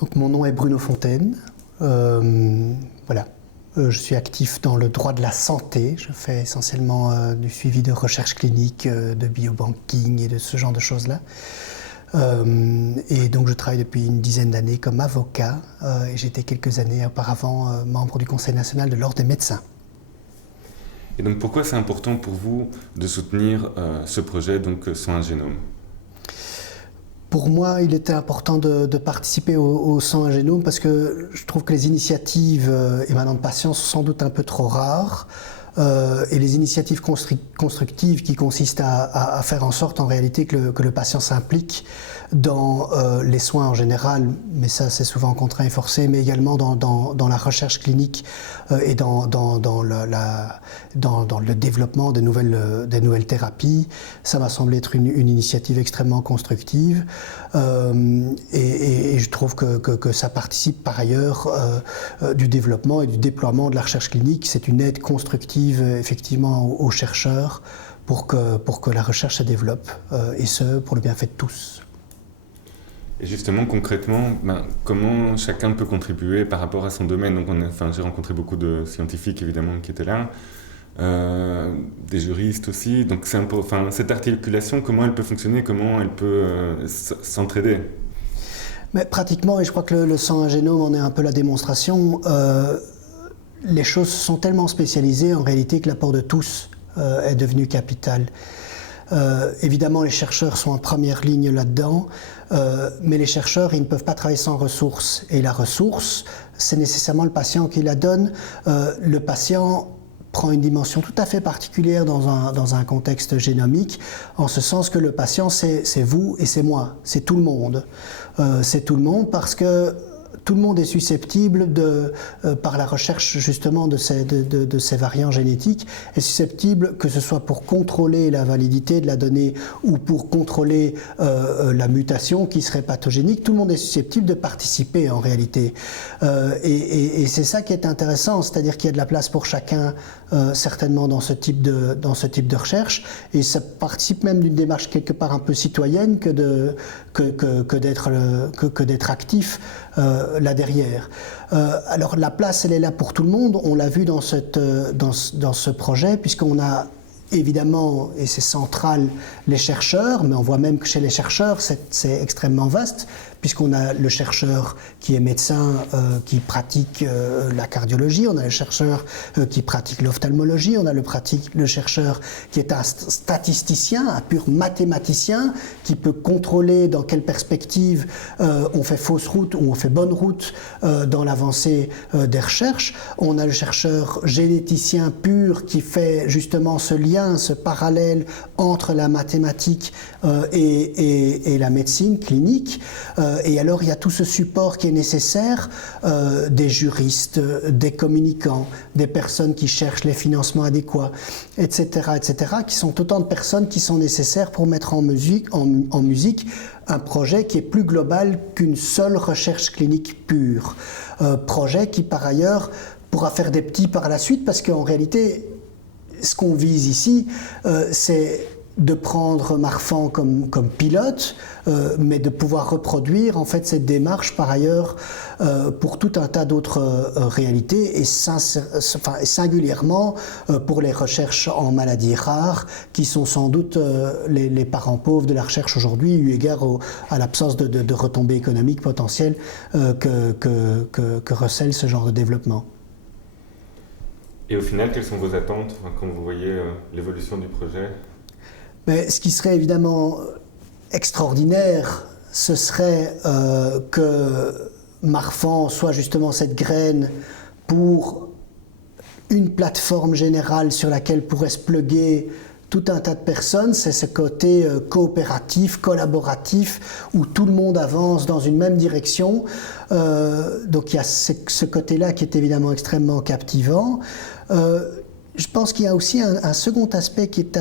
Donc mon nom est Bruno Fontaine. Voilà. Je suis actif dans le droit de la santé. Je fais essentiellement du suivi de recherche clinique, de biobanking et de ce genre de choses-là. Et donc je travaille depuis une dizaine d'années comme avocat et j'étais quelques années auparavant membre du Conseil national de l'Ordre des médecins. Et donc pourquoi c'est important pour vous de soutenir ce projet, donc Soins un génome ? Pour moi, il était important de participer au Soins un génome parce que je trouve que les initiatives émanant de patients sont sans doute un peu trop rares. Et les initiatives constructives qui consistent à faire en sorte en réalité que le patient s'implique dans les soins en général, mais ça c'est souvent contraint et forcé, mais également dans la recherche clinique et dans le développement des nouvelles thérapies. Ça m'a semblé être une initiative extrêmement constructive et je trouve que ça participe par ailleurs du développement et du déploiement de la recherche clinique. C'est une aide constructive effectivement aux chercheurs pour que la recherche se développe et ce pour le bienfait de tous. Et justement, concrètement, comment chacun peut contribuer par rapport à son domaine ? Donc j'ai rencontré beaucoup de scientifiques évidemment qui étaient là, des juristes aussi. Donc cette articulation, comment elle peut fonctionner, comment elle peut s'entraider ? Mais pratiquement, et je crois que le Soins un génome en est un peu la démonstration, les choses sont tellement spécialisées en réalité que l'apport de tous est devenu capital. Évidemment, les chercheurs sont en première ligne là-dedans, mais les chercheurs, ils ne peuvent pas travailler sans ressources. Et la ressource, c'est nécessairement le patient qui la donne. Le patient prend une dimension tout à fait particulière dans un contexte génomique, en ce sens que le patient, c'est vous et c'est moi, c'est tout le monde. C'est tout le monde parce que tout le monde est susceptible, par la recherche justement de ces variants génétiques, est susceptible, que ce soit pour contrôler la validité de la donnée ou pour contrôler la mutation qui serait pathogénique, tout le monde est susceptible de participer en réalité. Et c'est ça qui est intéressant, c'est-à-dire qu'il y a de la place pour chacun certainement dans ce type de recherche, et ça participe même d'une démarche quelque part un peu citoyenne que d'être actif là derrière. Alors la place, elle est là pour tout le monde. On l'a vu dans ce projet, puisqu'on a évidemment, et c'est central, les chercheurs, mais on voit même que chez les chercheurs, c'est extrêmement vaste, puisqu'on a le chercheur qui est médecin, qui pratique la cardiologie, on a le chercheur qui pratique l'ophtalmologie, on a le chercheur qui est un statisticien, un pur mathématicien, qui peut contrôler dans quelle perspective on fait fausse route ou on fait bonne route dans l'avancée des recherches. On a le chercheur généticien pur qui fait justement ce lien, ce parallèle entre la mathématique et la médecine clinique. Et alors il y a tout ce support qui est nécessaire, des juristes, des communicants, des personnes qui cherchent les financements adéquats, etc., qui sont autant de personnes qui sont nécessaires pour mettre en musique un projet qui est plus global qu'une seule recherche clinique pure. Projet qui par ailleurs pourra faire des petits par la suite, parce qu'en réalité, ce qu'on vise ici, c'est de prendre Marfan comme pilote, mais de pouvoir reproduire en fait cette démarche par ailleurs pour tout un tas d'autres réalités, et singulièrement pour les recherches en maladies rares, qui sont sans doute les parents pauvres de la recherche aujourd'hui, eu égard à l'absence de retombées économiques potentielles que recèle ce genre de développement. Et au final, quelles sont vos attentes quand vous voyez l'évolution du projet ? Mais ce qui serait évidemment extraordinaire, ce serait que Marfan soit justement cette graine pour une plateforme générale sur laquelle pourrait se plugger tout un tas de personnes. C'est ce côté coopératif, collaboratif, où tout le monde avance dans une même direction. Donc il y a ce côté-là qui est évidemment extrêmement captivant. Je pense qu'il y a aussi un second aspect qui est,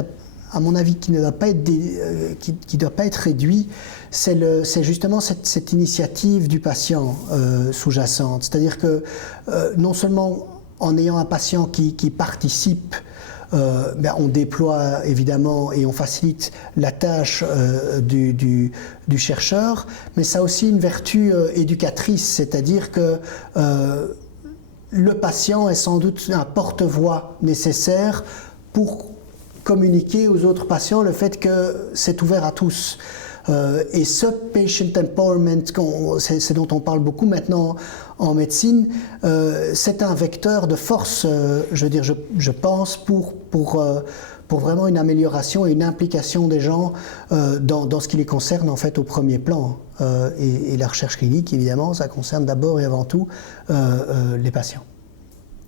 à mon avis, qui ne doit pas être réduit, c'est justement cette initiative du patient sous-jacente. C'est-à-dire que non seulement en ayant un patient qui participe on déploie évidemment et on facilite la tâche du chercheur, mais ça a aussi une vertu éducatrice, c'est-à-dire que le patient est sans doute un porte-voix nécessaire pour communiquer aux autres patients le fait que c'est ouvert à tous. Et ce patient empowerment, c'est dont on parle beaucoup maintenant en médecine, c'est un vecteur de force, je pense, pour vraiment une amélioration et une implication des gens dans ce qui les concerne en fait au premier plan. Et la recherche clinique, évidemment, ça concerne d'abord et avant tout les patients.